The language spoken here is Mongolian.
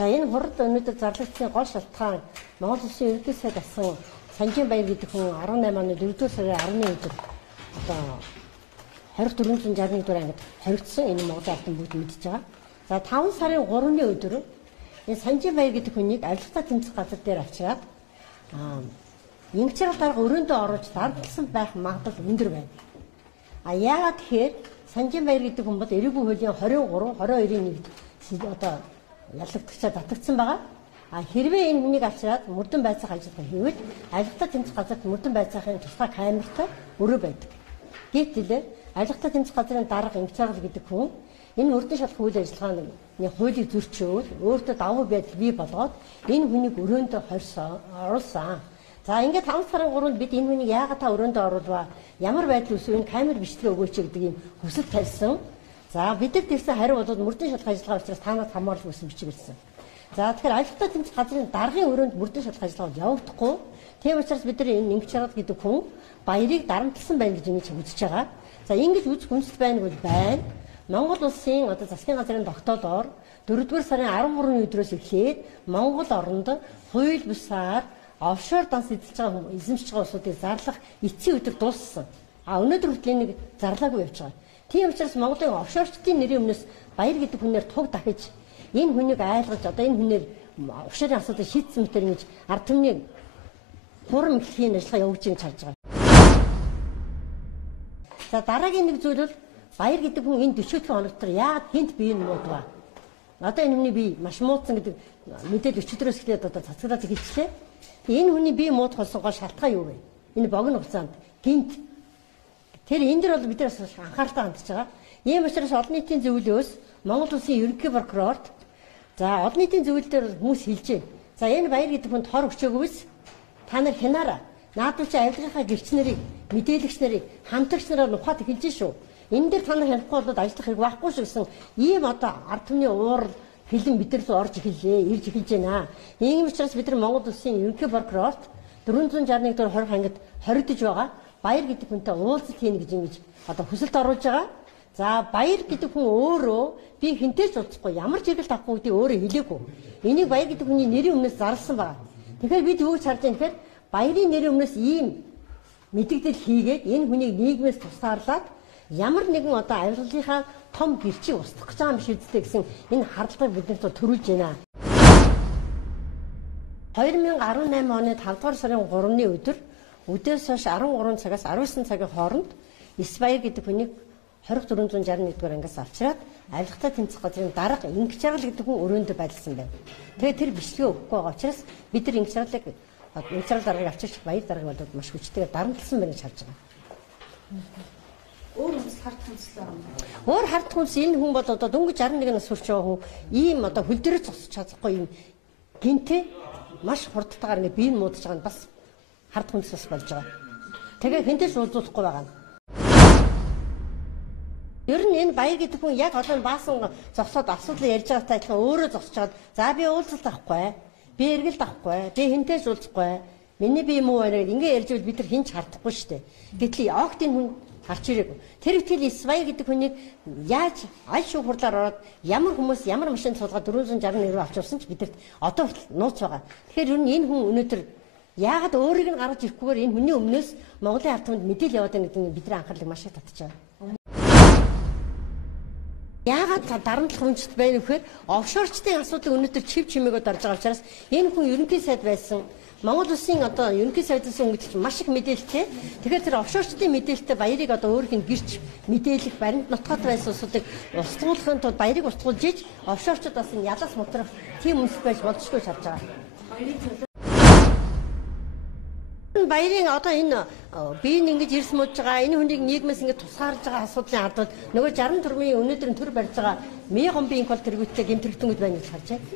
За энэ хурд өнөөдөр зарлагдсан гол шалтгаан Монгол Улсын ерөнхий сайд асан Санжинбаяр гэдэг хүн 18 оны 4-р сарын 10-ны өдөр одоо 2461 дугаар ангид хоригдсон. Энэ Монгол ардын бүгд мэдж байгаа. За 5 сарын 3-ны өдөр энэ Санжинбаяр гэдэг хүнийг авилгатай тэмцэх газар дээр авчираад ингэчрал дарга өрөөндөө оруулж дардсан байх магадлал өндөр байна. Яагаад тэгэхээр Санжинбаяр гэдэг хүн бол эрүүгийн хуулийн 23, 22-ийн 1-д одоо ялагдагчаа татагдсан байгаа. Хэрвээ энэ хүнийг авчираад мөрдөн байцаах ажиллагаа хийвэл авилгатай тэмцэх газарт мөрдөн байцаахын тусгай камертай өрөө байдаг. Гэтэл авилгатай тэмцэх газрын дарга ингэчрал гэдэг хүн энэ мөрдөн шалах үйл ажиллагааны хуулийг зөрчөөд өөртөө давуу байдал бий болгоод энэ хүнийг өрөөндөө оруулсан. За ингээд 5 сарын 3-нд бид энэ хүнийг яагаад та өрөөндөө оруулваа? Ямар байдал үүсвэл камер бичлэг өгөөч гэдэг ийм хүсэл тавьсан. За бидэд тэрсэн хариу бол мөрдөн шалах ажиллагаа учраас танаас хамаарал гэсэн бичиг ирсэн. За тэгэхээр авилгатай тэмцэх газрын даргын өрөөнд мөрдөн шалах ажиллагаа явагдахгүй. Тийм учраас бид нар энэ ингэчрал гэдэг хүн баярыг дарамтлсан байна гэж ингэж үзэж байгаа. За ингэж үзэх үндэс байна бол байна. Монгол улсын одоо засгийн газрын тогтоолоор 4-р сарын 13-ны өдрөөс эхлээд Монгол оронд хууль бусаар офшор данс эзэмшиж байгаа улсуудыг зарлах эцсийн өдөр дууссан. Өнөөдөр хүртэл энийг зарлаагүй явж байгаа. Тийм учраас Монголын офшорчдын нэрийн өмнөөс Баяр гэдэг хүнээр туг дахиж энэ хүнийг айлгаж одоо энэ хүнээр офшорын асуудыг шийдсэн мэтэр ингэж ард түмний хурам эхлэхийн ажиллагаа явуулж байгаа гэж харж байгаа. За дараагийн нэг зүйл бол Баяр гэдэг хүн энэ 40 хоног дотор яагаад хинт биеийг муудваа? Одоо энэ хүний бие маш муудсан гэдэг мэдээлэл 40 өдрөөс эхлээд одоо цацгалаад хэлчихлээ. Энэ хүний бие муудах болсон гол шалтгаан юу вэ? Энэ богино хугацаанд гинт. Тэр энэ дэр бол биднээс анхааралтай хандж байгаа. Ийм учраас олон нийтийн зөвлөлөөс Монгол Улсын ерөнхий прокурорт за олон нийтийн зөвлөлөөр хүмүүс хэлжээ. За энэ Баяр гэдэг хүнд хор өчөөгөөс та нар хянаараа наадмын авилгынхаа гэрч нарыг мэдээлэгч нарыг хамтрагч нараар ухаад эхэлж шүү. Энэ дээр та нар хянахгүй бол ажиллах хэрэг байхгүй шүү гэсэн ийм одоо ард түмний уур хилэн бидрэл орж эхэллээ, ирж эхэлж байна. Ийм учраас бид нар Монгол Улсын ерөнхий прокурорт 461 дугаар 20 ангид хоригдож байгаа Баяр гэдэг хүнтэй уулзалт хийнэ гэж ингэж одоо хүсэлт оруулж байгаа. За Баяр гэдэг хүн өөрөө би хинтэй ч уулзахгүй ямар зэрэгэл авахгүй гэдгийг өөрөө хэлээгүй. Энийг Баяр гэдэг хүний нэрийн өмнөөс зарласан байгаа. Тэгэхээр бид юу гэж харж байгаа гэхээр Баярын нэрийн өмнөөс ийм мэдэгдэл хийгээд энэ хүнийг нийгмээс тусгаарлаад ямар нэгэн одоо авилгалынхаа том гэрчийг устгах гэж байгаа юм шиг үстэй гэсэн энэ хардлагыг биднэрт төрүүлж байна. 2018 оны 5 дугаар сарын 3-ны өдөр өдөөс хойш 13 цагаас 19 цагийн хооронд Баяр гэдэг хүнийг 2461 дугаар ангиас авчираад авилгатай тэмцэх газрын дарга ингэчрал гэдэг хүн өрөөндөө байлсан байна. Тэгээд тэр бичлэгээ өгөхгүй байгаа учраас бид нар ингэчрал даргаыг авчирч Баяр даргаыг болоод маш хүчтэйгээр дарамтлсан байна гэж харж байгаа. Өөр хүнс хард хүнслээ юм. Өөр хард хүнс энэ хүн бол одоо дөнгөж 61 нас хүрч байгаа хүн ийм одоо хөл дээрээ зогсож чадахгүй юм гинтээ маш хурдтайгаар ингэ бие муудаж байгаа нь бас хард хүнс бас болж байгаа. Тэгээ хинтэйс уулзуулахгүй байгаа нь. Ер нь энэ Баяр гэдэг хүн яг одоо баасан зогсоод асуудал ярьж байгаатай адилхан өөрөө зогсож чад. За би уулзалт авахгүй. Би эргэлт авахгүй. Би хинтэйс уулзахгүй. Миний бие муу байна гэдэг ингэ ярьж байвал бид нар хинч хардахгүй шүү дээ. Гэтэл огт энэ хүн харж ирээгүй. Тэр ихтгэл Баяр гэдэг хүнийг яаж аль шүүх хурлаар ороод ямар хүмүүс ямар машин цуулгаад 461 рүү авчирсан ч бидэрт одоо нууц байгаа. Тэгэхээр ер нь энэ хүн өнөөдөр яагаад өөрийг нь гаргаж ирэхгүйгээр энэ хүний өмнөөс Монголын ард түмэнд мэдээлэл яваад байгаа гэдэг нь бидний анхаарлыг маш их татж байгаа. Яагаад дарамтлах хүнчт байна вэ гэхээр офшорчдын асуудал өнөөдөр чив чимээгөө дарж байгаа учраас энэ хүн ерөнхий сайд байсан Монгол Улсын одоо ерөнхий сайдаас өнгөж маш их мэдээлэлтэй. Тэгэхээр тэр офшорчдын мэдээлэлтэй Баярыг одоо өөрийнх нь гэрч мэдээлэх баримт нотгот байсан улсуудыг устгуулахын тулд Баярыг устгуулж иж офшорчд бас энэ ялаас мутрах тийм үндэс байж болзошгүй шаарж байгаа. Баярын одоо энэ биеийг ингэж ирс мууж байгаа энэ хүнийг нийгмээс ингэж тусгаарж байгаа асуудлын ард нөгөө 60 төрмийн өнөөдрийн төр барьж байгаа 1000 биеийн кол тэргүүттэй гэмтэрэгтэнүүд байна гэж харж байна.